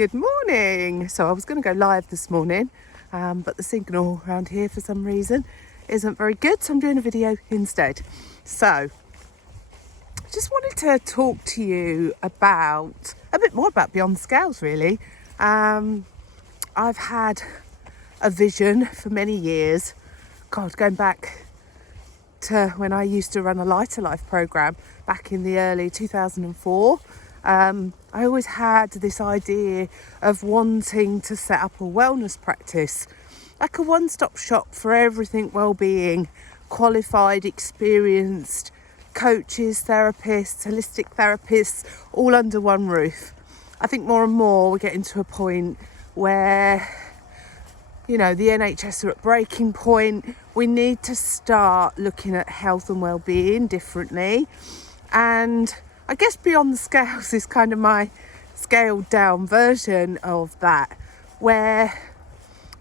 Good morning. So I was going to go live this morning, but the signal around here for some reason isn't very good, so I'm doing a video instead. So just wanted to talk to you about a bit more about Beyond the Scales, really. I've had a vision for many years, going back to when I used to run a Lighter Life program back in the early 2004. I always had this idea of wanting to set up a wellness practice, like a one-stop shop for everything well-being, qualified, experienced coaches, therapists, holistic therapists, all under one roof. I think more and more we're getting to a point where, the NHS are at breaking point. We need to start looking at health and well-being differently. And I guess Beyond the Scales is kind of my scaled down version of that, where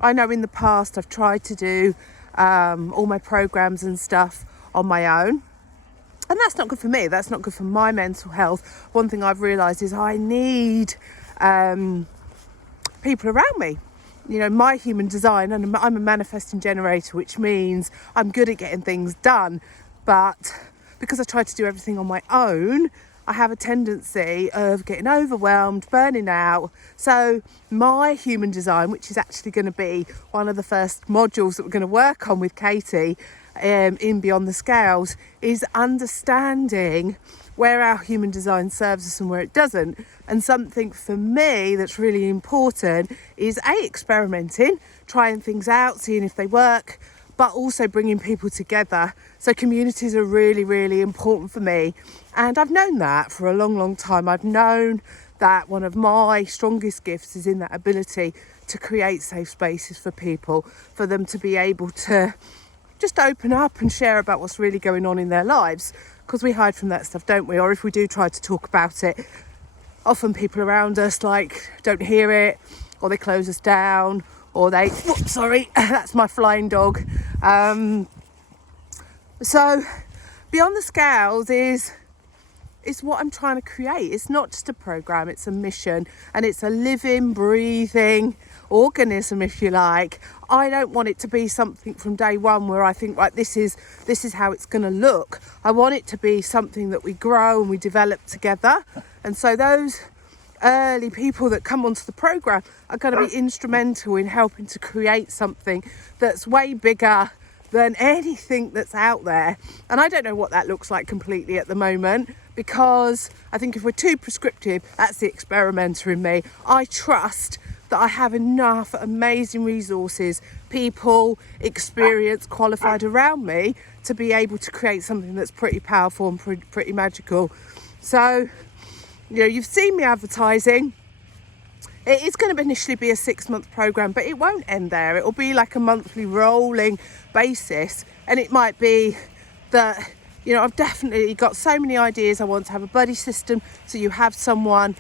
I know in the past I've tried to do all my programs and stuff on my own. And that's not good for me. That's not good for my mental health. One thing I've realised is I need people around me. My human design, and I'm a manifesting generator, which means I'm good at getting things done. But because I try to do everything on my own, I have a tendency of getting overwhelmed, burning out. So my human design, which is actually going to be one of the first modules that we're going to work on with Katie in Beyond the Scales, is understanding where our human design serves us and where it doesn't. And something for me that's really important is experimenting, trying things out, seeing if they work, but also bringing people together. So communities are really, really important for me. And I've known that for a long, long time. I've known that one of my strongest gifts is in that ability to create safe spaces for people, for them to be able to just open up and share about what's really going on in their lives. Because we hide from that stuff, don't we? Or if we do try to talk about it, often people around us don't hear it, or they close us down, or they, that's my flying dog. So Beyond the Scales is what I'm trying to create. It's not just a program, it's a mission, and it's a living, breathing organism, if you like. I don't want it to be something from day one where I think, right, this is how it's going to look. I want it to be something that we grow and we develop together. And so those early people that come onto the program are going to be instrumental in helping to create something that's way bigger than anything that's out there. And I don't know what that looks like completely at the moment, because I think if we're too prescriptive, that's the experimenter in me. I trust that I have enough amazing resources, people, experience, qualified around me to be able to create something that's pretty powerful and pretty magical. So, you've seen me advertising. It is going to initially be a 6-month program, but it won't end there. It will be like a monthly rolling basis. And it might be that, I've definitely got so many ideas. I want to have a buddy system, so you have someone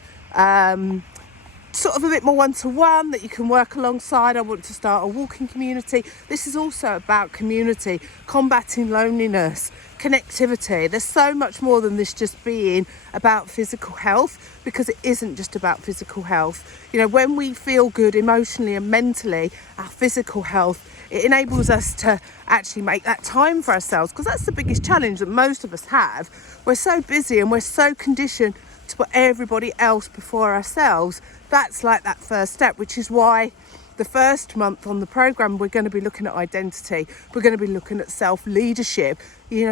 sort of a bit more one-to-one that you can work alongside. I want to start a walking community. This is also about community, combating loneliness, connectivity. There's so much more than this just being about physical health, because it isn't just about physical health. When we feel good emotionally and mentally, our physical health, it enables us to actually make that time for ourselves, because that's the biggest challenge that most of us have. We're so busy and we're so conditioned to put everybody else before ourselves. That's like that first step, which is why the first month on the program we're going to be looking at identity. We're going to be looking at self-leadership.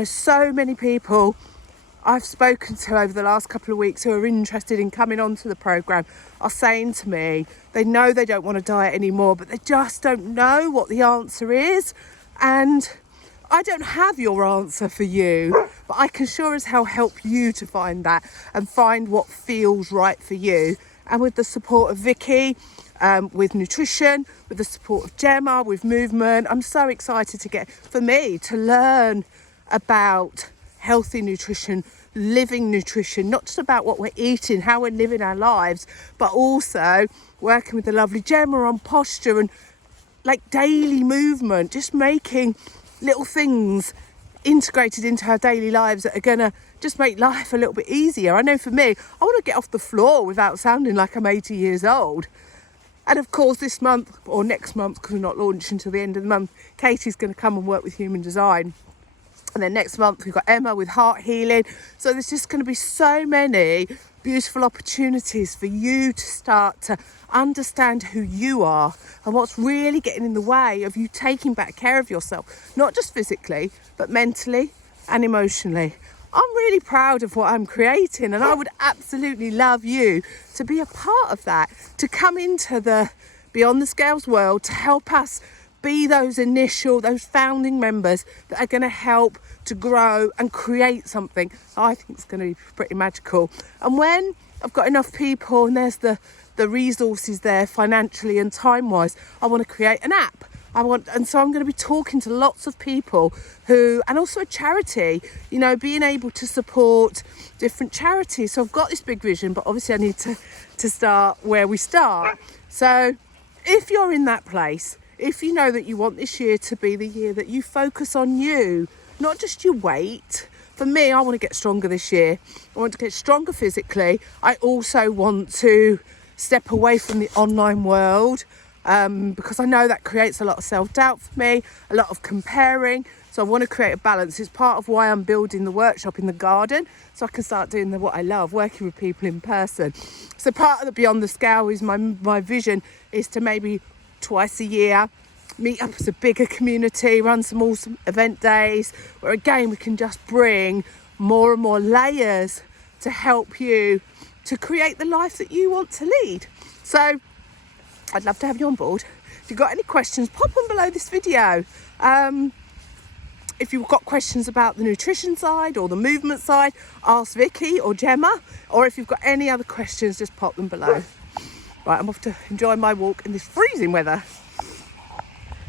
So many people I've spoken to over the last couple of weeks who are interested in coming onto the program are saying to me they know they don't want to diet anymore, but they just don't know what the answer is. And I don't have your answer for you, but I can sure as hell help you to find that and find what feels right for you. And with the support of Vicky, with nutrition, with the support of Gemma, with movement, I'm so excited to learn about healthy nutrition, living nutrition, not just about what we're eating, how we're living our lives, but also working with the lovely Gemma on posture and like daily movement, just making little things integrated into our daily lives that are going to just make life a little bit easier. I know for me, I want to get off the floor without sounding like I'm 80 years old. And of course, this month or next month, because we're not launching until the end of the month, Katie's going to come and work with Human Design. And then next month, we've got Emma with Heart Healing. So there's just going to be so many beautiful opportunities for you to start to understand who you are and what's really getting in the way of you taking back care of yourself, not just physically, but mentally and emotionally. I'm really proud of what I'm creating, and I would absolutely love you to be a part of that, to come into the Beyond the Scales world, to help us be those founding members that are going to help to grow and create something I think is going to be pretty magical. And when I've got enough people and there's the resources there financially and time-wise, I want to create an app. And so I'm going to be talking to lots of people and also a charity, you know, being able to support different charities. So I've got this big vision, but obviously I need to start where we start. So if you're in that place, if you know that you want this year to be the year that you focus on you, not just your weight. For me, I want to get stronger this year. I want to get stronger physically. I also want to step away from the online world, because I know that creates a lot of self-doubt for me, a lot of comparing. So I want to create a balance. It's part of why I'm building the workshop in the garden, so I can start doing what I love, working with people in person. So part of the Beyond the Scale is my vision is to maybe twice a year meet up as a bigger community, run some awesome event days where again we can just bring more and more layers to help you to create the life that you want to lead. So I'd love to have you on board. If you've got any questions, pop them below this video. If you've got questions about the nutrition side or the movement side, ask Vicky or Gemma. Or if you've got any other questions, just pop them below. Right, I'm off to enjoy my walk in this freezing weather.